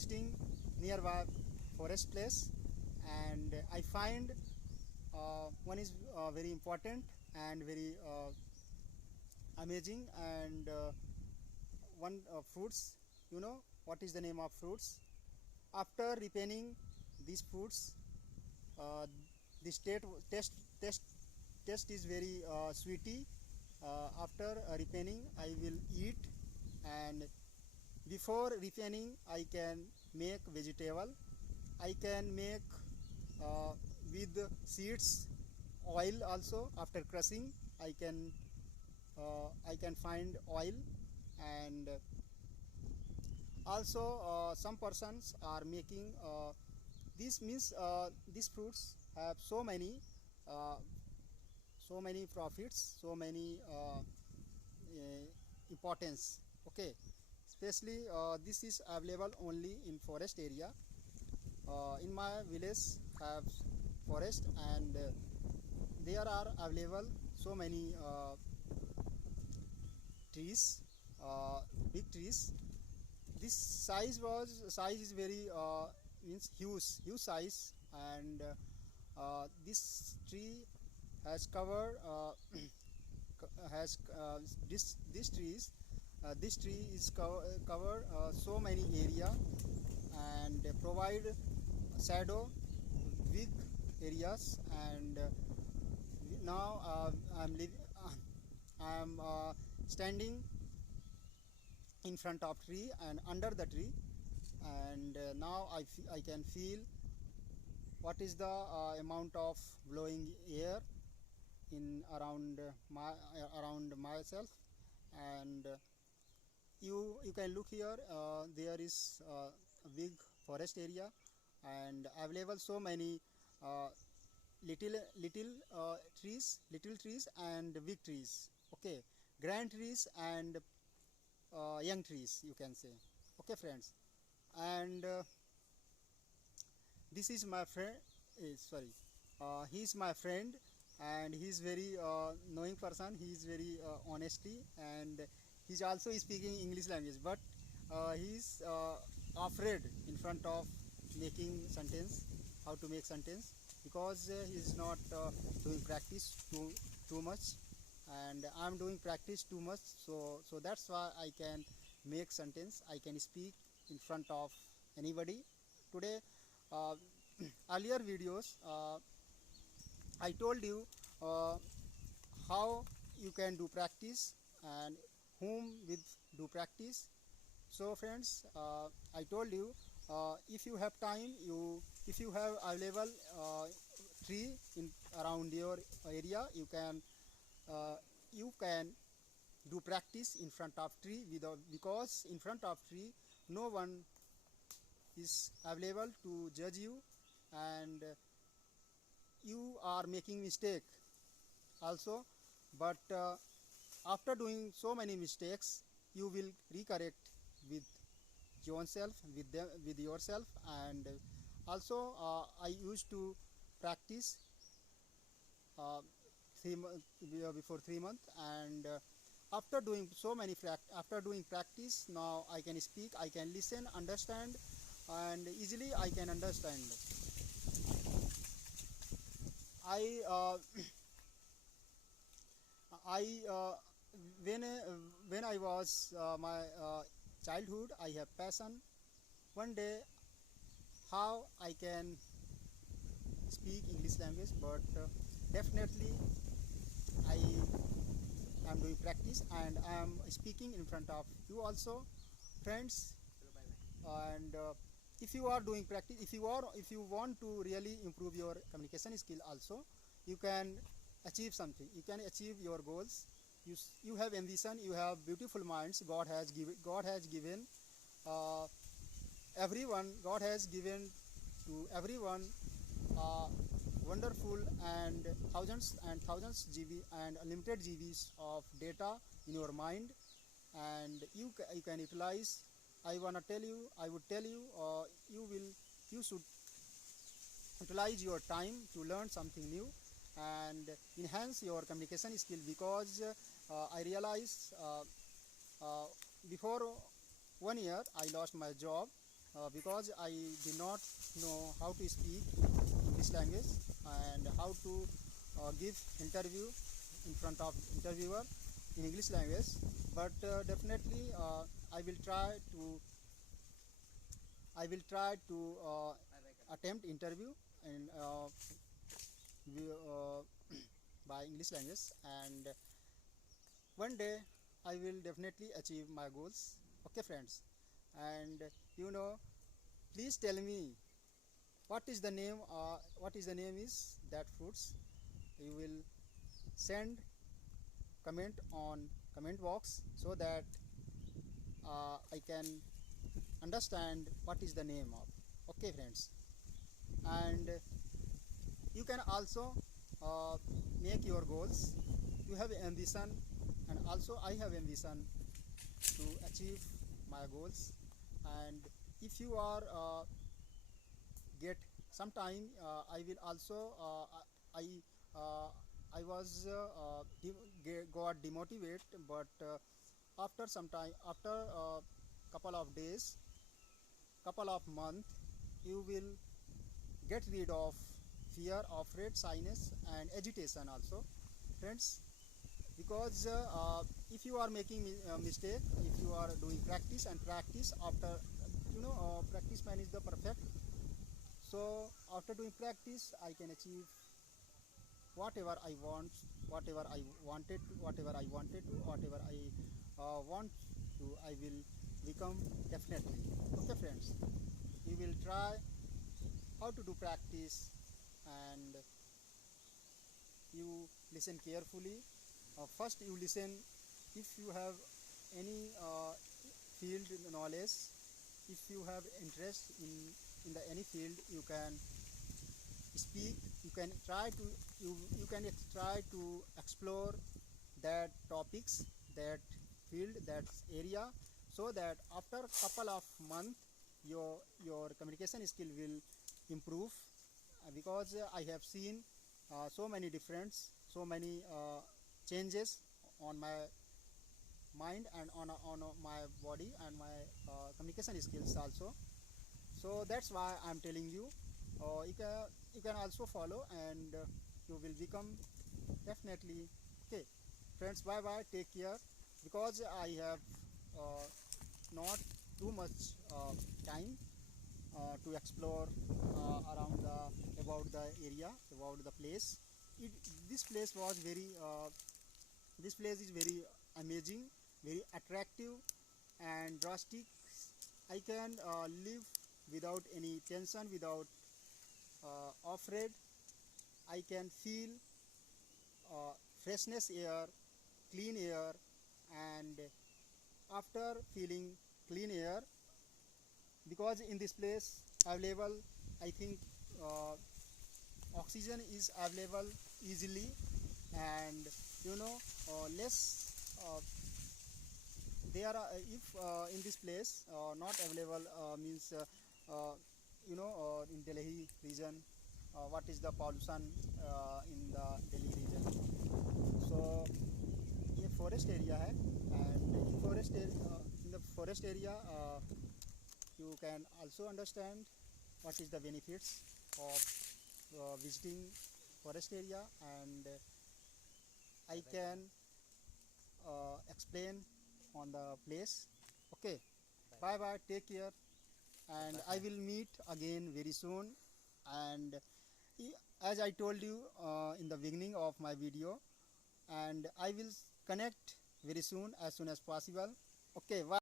visiting nearby forest place, and I find one is very important and very amazing, and one fruits. You know what is the name of fruits? After ripening these fruits, uh, the taste is very sweety. After ripening, I will eat, and before ripening, I can make vegetable. I can make uh, with seeds oil also. After crushing, I can find oil, and also some persons are making this means these fruits have uh, so many profits, so many importance. Okay, especially this is available only in forest area. In my village have forest, and there are available so many trees, big trees. This size is very means huge size, and this tree has covered has this tree is cover so many area, and provide shadow big areas, and now I'm standing in front of tree and under the tree, and now I can feel what is the amount of blowing air in around myself, and you can look here, there is a big forest area, and available so many uh, little trees and big trees. Okay, grand trees and young trees, you can say. Okay, friends, and this is my friend. Sorry, he is my friend, and he is very knowing person. He is very honesty, and he's also speaking English language, but he is afraid in front of making sentence, how to make sentence, because he is not doing practice too much, and I'm doing practice too much. So that's why I can make sentence, I can speak in front of anybody. Today, uh, earlier videos, I told you how you can do practice and whom with do practice. So friends, I told you, if you have time, if you have available tree in around your area, uh, you can do practice in front of tree, without, because in front of tree no one is available to judge you, and you are making mistake also, but after doing so many mistakes, you will recorrect with yourself, with yourself, and also I used to practice uh, before 3 months, and after doing so many after doing practice, now I can speak, I can listen, understand, and easily I can understand. I I when I was my childhood, I have passion. One day, how I can speak English language, but definitely I am doing practice, and I am speaking in front of you also, friends. And if you are doing practice, if you want to really improve your communication skill also, you can achieve something, you can achieve your goals. You have ambition, you have beautiful minds. God has given uh, everyone, God has given to everyone uh, wonderful and thousands GB and unlimited GBs of data in your mind, and you can utilize. I would tell you, you should utilize your time to learn something new and enhance your communication skill, because I realized uh, before 1 year I lost my job, because I did not know how to speak English language and how to give interview in front of interviewer in English language. But definitely I will try to attempt interview in by English language, and one day I will definitely achieve my goals. Okay, friends, and you know, please tell me what is the name. What is the name is that fruits? You will send comment on comment box so that I can understand what is the name of. Okay, friends, and you can also uh, make your goals. You have ambition, and also I have ambition to achieve my goals. And if you are get some time, I will also I uh, I was got demotivated, but after some time, after couple of days, couple of months, you will get rid of fear, afraid, shyness, and agitation also, friends. Because if you are making mistake, if you are doing practice and practice after, practice man is the perfect. So after doing practice, I can achieve whatever I want, whatever I wanted to, whatever I wanted to, whatever I want to, I will become definitely. Okay, friends, we will try how to do practice, and you listen carefully. First, you listen if you have any field knowledge, if you have interest in the any field, you can speak. You can try to you can try to explore that topics, that field, that area, so that after couple of months, your communication skill will improve. Because I have seen so many difference, so many changes on my mind and on my body and my communication skills also. So that's why I'm telling you, you can also follow, and you will become definitely. Okay, friends, bye bye, take care. Because I have uh, not too much time to explore around the about the area, about the place. it, this place was very this place is very amazing, very attractive and drastic. I can live without any tension, without afraid. I can feel freshness air, clean air, and after feeling clean air, because in this place available, I think uh, oxygen is available easily, and less there are if in this place not available, means in Delhi region, what is the pollution in the Delhi region. So ये forest area है, and in the forest area you can also understand what is the benefits of visiting forest area, and I can explain on the place. Okay, bye bye, take care, and I will meet again very soon. And as I told you in the beginning of my video, and I will connect very soon, as possible. Okay, bye.